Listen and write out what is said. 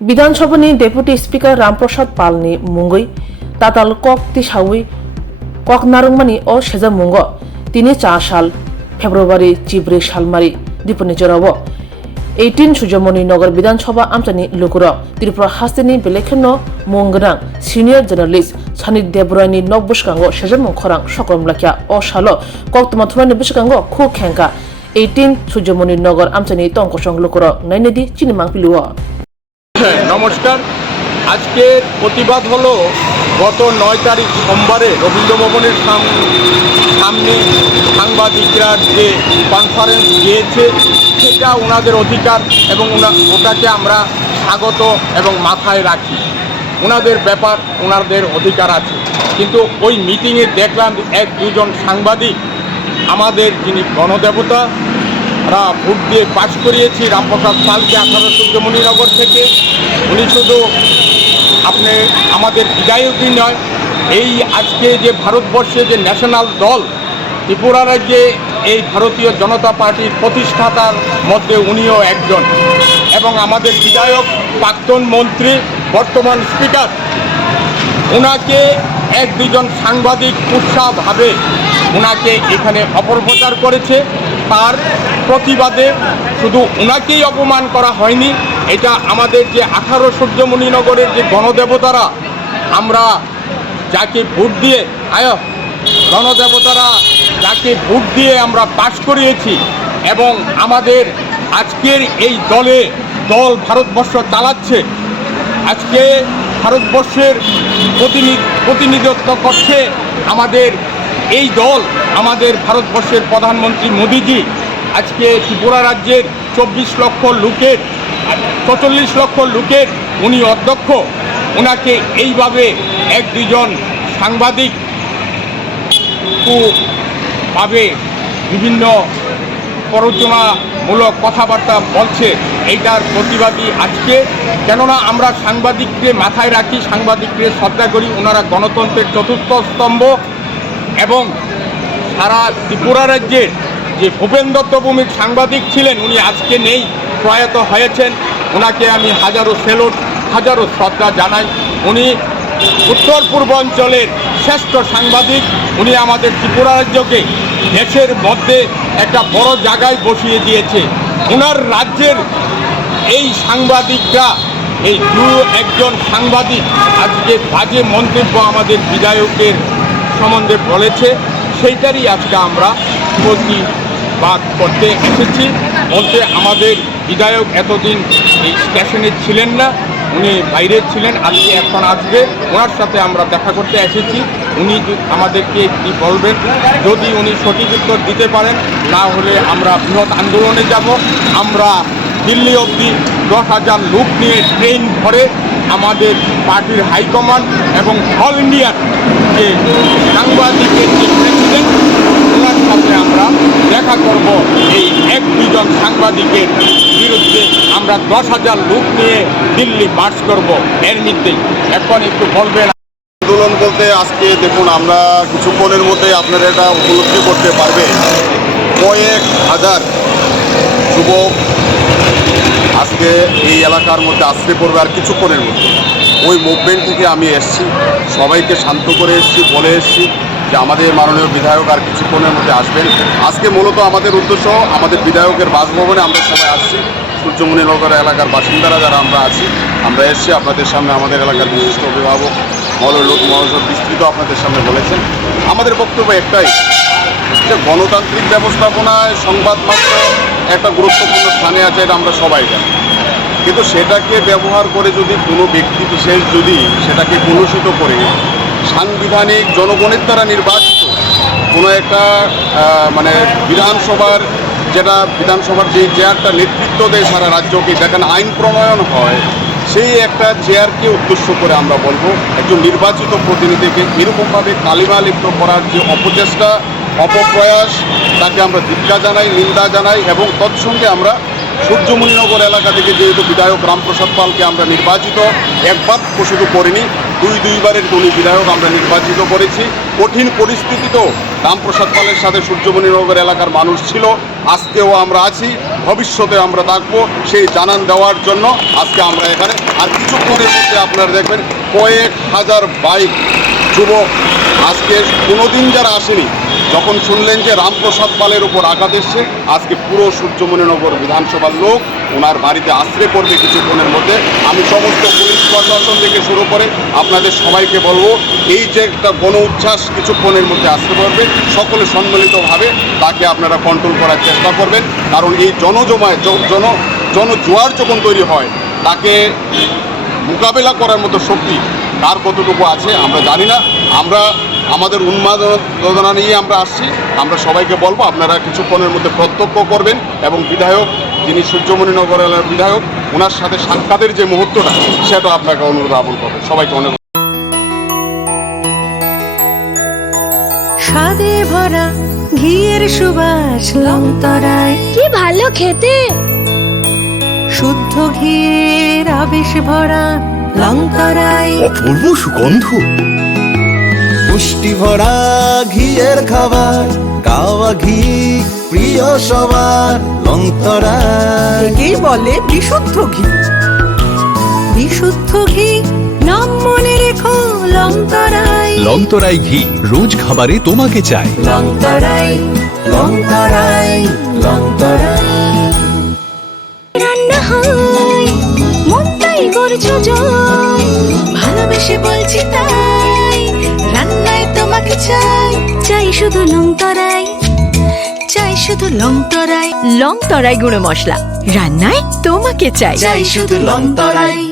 विधानसभानि deputy speaker Ramprasad पालनि मुंगै ताताल कक तिसावै कक नारंमानि अ सेजा मुंग 3 साल फेब्रुवारी 14 सालमारि दिपनि जराव 18 सूर्यमणि नगर विधानसभा आमचानि लुकुर त्रिपुरा हास्तेनि बेलेखेनो मुंगरां सिनियर जर्नलिस्ट सानित देबरायनि नक बुसकांगो सेजा मुंखरां सकरम लाखिया अ सालो कक तमाथुरानि बुसकांगो खु खेंका 18 सूर्यमणि नगर आमचानि तंकसंग लुकुर नाइनेदि चिनिमां पिलुआ। नमस्कार। आज के प्रतिबाद हलो गत 9 तारीख सोमवारे रवींद्र भवनेर सामने सांबादिकरा जे कनफारेंस दिएছে সেটা ওনাদের অধিকার এবং ওটাকে আমরা স্বাগত এবং মাথায় রাখি। ওনাদের ব্যাপার, ওনাদের অধিকার আছে। কিন্তু ওই মিটিংয়ে দেখলাম এক দুজন সাংবাদিক আমাদের যিনি গণদেবতা ভোট দিয়ে পাশ করিয়েছি রামপ্রসাদ পালকে 18 সূর্যমণিনগর থেকে, উনি শুধু আপনি আমাদের বিধায়কই নয়, এই আজকে যে ভারতবর্ষে যে ন্যাশনাল দল ত্রিপুরা রাজ্যে এই ভারতীয় জনতা পার্টির প্রতিষ্ঠাতার মধ্যে উনিও একজন, এবং আমাদের বিধায়ক প্রাক্তন মন্ত্রী বর্তমান স্পিকার, ওনাকে এক দুজন সাংবাদিক উৎসাহভাবে ওনাকে এখানে অপপ্রচার করেছে। তার প্রতিবাদে শুধু ওনাকেই অপমান করা হয়নি, এটা আমাদের যে 18 সূর্যমণিনগরের যে গণদেবতারা আমরা যাকে ভোট দিয়ে গণদেবতারা যাকে ভোট দিয়ে আমরা পাশ করিয়েছি, এবং আমাদের আজকের এই দল ভারতবর্ষ চালাচ্ছে, আজকে ভারতবর্ষের প্রতিনিধিত্ব করছে আমাদের এই দল, আমাদের ভারতবর্ষের প্রধানমন্ত্রী মোদিজি। আজকে ত্রিপুরা রাজ্যের 24 লক্ষ লোকের 44 লক্ষ লোকের উনি অধ্যক্ষ। ওনাকে এইভাবে এক দুজন সাংবাদিক ভাবে বিভিন্ন প্ররোচনামূলক কথাবার্তা বলছে, এইটার প্রতিবাদী আজকে। কেননা আমরা সাংবাদিককে মাথায় রাখি, সাংবাদিককে শ্রদ্ধা করি, ওনারা গণতন্ত্রের চতুর্থ স্তম্ভ। এবং সারা ত্রিপুরা রাজ্যের যে ভূপেন দত্ত ভৌমিক সাংবাদিক ছিলেন, উনি আজকে নেই, প্রয়াত হয়েছেন। ওনাকে আমি হাজারো সেলুট, হাজারো শ্রদ্ধা জানাই। উনি উত্তর পূর্বাঞ্চলের শ্রেষ্ঠ সাংবাদিক। উনি আমাদের ত্রিপুরা রাজ্যকে দেশের মধ্যে একটা বড় জায়গায় বসিয়ে দিয়েছে। ওনার রাজ্যের এই সাংবাদিকরা, এই একজন সাংবাদিক আজকে বাজে মন্তব্য আমাদের বিধায়কের সম্বন্ধে বলেছে, সেইটারই আজকে আমরা প্রতিবাদ করতে এসেছি। বলতে আমাদের বিধায়ক এতদিন এই স্টেশনে ছিলেন না, উনি বাইরে ছিলেন, আজকে এখন আসবে, ওনার সাথে আমরা দেখা করতে এসেছি। উনি আমাদেরকে কি বলবেন, যদি উনি সঠিক উত্তর দিতে পারেন, না হলে আমরা বৃহৎ আন্দোলনে যাব। আমরা দিল্লি অবধি 10,000 লোক নিয়ে ট্রেন ধরে আমাদের পার্টির হাইকমান্ড এবং অল ইন্ডিয়ার যে সাংবাদিকের যে প্রেসিডেন্ট, ওনার সাথে আমরা দেখা করব। এই এক দুজন সাংবাদিকের বিরুদ্ধে আমরা 10,000 লোক নিয়ে দিল্লি মার্চ করব এর মধ্যেই। এখন একটু বলবেন। আন্দোলন বলতে আজকে দেখুন, আমরা কিছুক্ষণের মধ্যে আপনারা এটা উপলব্ধি করতে পারবেন, কয়েক হাজার যুবক আজকে এই এলাকার মধ্যে আশ্রয় পড়বে আর কিছুক্ষণের মধ্যে। ওই মুভমেন্ট থেকে আমি এসেছি, সবাইকে শান্ত করে এসেছি, বলে এসেছি যে আমাদের মাননীয় বিধায়ক আর কিছুক্ষণের মধ্যে আসবেন। আজকে মূলত আমাদের উদ্দেশ্য আমাদের বিধায়কের বাসভবনে আমরা সবাই আসছি, সূর্যমণিনগর এলাকার বাসিন্দারা যারা আমরা আছি, আমরা এসেছি আপনাদের সামনে। আমাদের এলাকার বিশিষ্ট অভিভাবক মহাশয় বিস্তৃত আপনাদের সামনে বলেছেন। আমাদের বক্তব্য একটাই যে গণতান্ত্রিক ব্যবস্থাপনায় সংবাদ মাধ্যম একটা গুরুত্বপূর্ণ স্থানে আছে, এটা আমরা সবাই জানি। কিন্তু সেটাকে ব্যবহার করে যদি কোনো ব্যক্তি বিশেষ যদি সেটাকে কলুষিত করে সাংবিধানিক জনগণের দ্বারা নির্বাচিত কোনো একটা বিধানসভার যে চেয়ারটা নেতৃত্ব দেয় সারা রাজ্যকে, যেখানে আইন প্রণয়ন হয়, সেই একটা চেয়ারকে উদ্দেশ্য করে আমরা বলবো একজন নির্বাচিত প্রতিনিধিকে এরকমভাবে কালিমালিপ্ত করার যে অপচেষ্টা, অপপ্রয়াস, তাকে আমরা ধিক্কার জানাই, নিন্দা জানাই। এবং তৎসঙ্গে আমরা সূর্যমণিনগর এলাকা থেকে যেহেতু বিধায়ক রামপ্রসাদ পালকে আমরা নির্বাচিত একবার শুধু করিনি, দুইবারের উনি বিধায়ক আমরা নির্বাচিত করেছি। কঠিন পরিস্থিতিতেও রামপ্রসাদ পালের সাথে সূর্যমণিনগর এলাকার মানুষ ছিল। আজকেও আমরা আছি, ভবিষ্যতে আমরা থাকবো, সেই জানান দেওয়ার জন্য আজকে আমরা এখানে। আর কিছুক্ষণের মধ্যে আপনারা দেখবেন কয়েক হাজার বাইক যুবক আজকে কোনোদিন যারা আসেনি, যখন শুনলেন যে রামপ্রসাদ পালের উপর আঘাত এসছে, আজকে পুরো সূর্যমণিনগর বিধানসভার লোক ওনার বাড়িতে আশ্রয় করবে কিছুক্ষণের মধ্যে। আমি সমস্ত পুলিশ প্রশাসন থেকে শুরু করে আপনাদের সবাইকে বলবো, এই যে একটা গণ উচ্ছ্বাস কিছুক্ষণের মধ্যে আসতে পারবে, সকলে সম্মিলিতভাবে তাকে আপনারা কন্ট্রোল করার চেষ্টা করবেন। কারণ এই জনজোয়ার যখন তৈরি হয়, তাকে মোকাবেলা করার মতো শক্তি কার কতটুকু আছে আমরা জানি না। আমরা আমাদের উন্মাদনা নিয়ে আমরা আসছি। আমরা সবাইকে বলবো আপনারা কিছুক্ষণের মধ্যে প্রত্যক্ষ করবেন এবং বিধায়ক, যিনি সূর্যমণিনগর এলাকার বিধায়ক, ওনার সাথে সাক্ষাতের যে মুহূর্তটা, সেটা আপনাকে অনুরোধ আহ্বান করবেন। সবাইকে অনেক স্বাদে ভরা ঘিয়ের সুবাস লংতরায়, কি ভালো খেতে। শুদ্ধ ঘিয়ের আবেশ ভরা লংতরায়, অপূর্ব সুগন্ধ, পুষ্টি ভরা ঘিয়ের খাবার, গাওয়া ঘি প্রিয় সবার লংতরায়। একেই বলে বিশুদ্ধ ঘি। বিশুদ্ধ ঘি নাম মনে রেখো লংতরায়। লংতরাই ঘি রোজ খাবারে তোমাকে চাই। লংতরায়, লংতরায়, লংতরায়। রান্না হয় মন তাই করছো জয়, ভালোবেসে বলছি তাই, রান্নায় তোমাকে চাই, চাই শুধু লংতরাই, চাই শুধু লংতরাই। লংতরাই গুঁড়ো মশলা, রান্নায় তোমাকে চাই, চাই শুধু লংতরায়।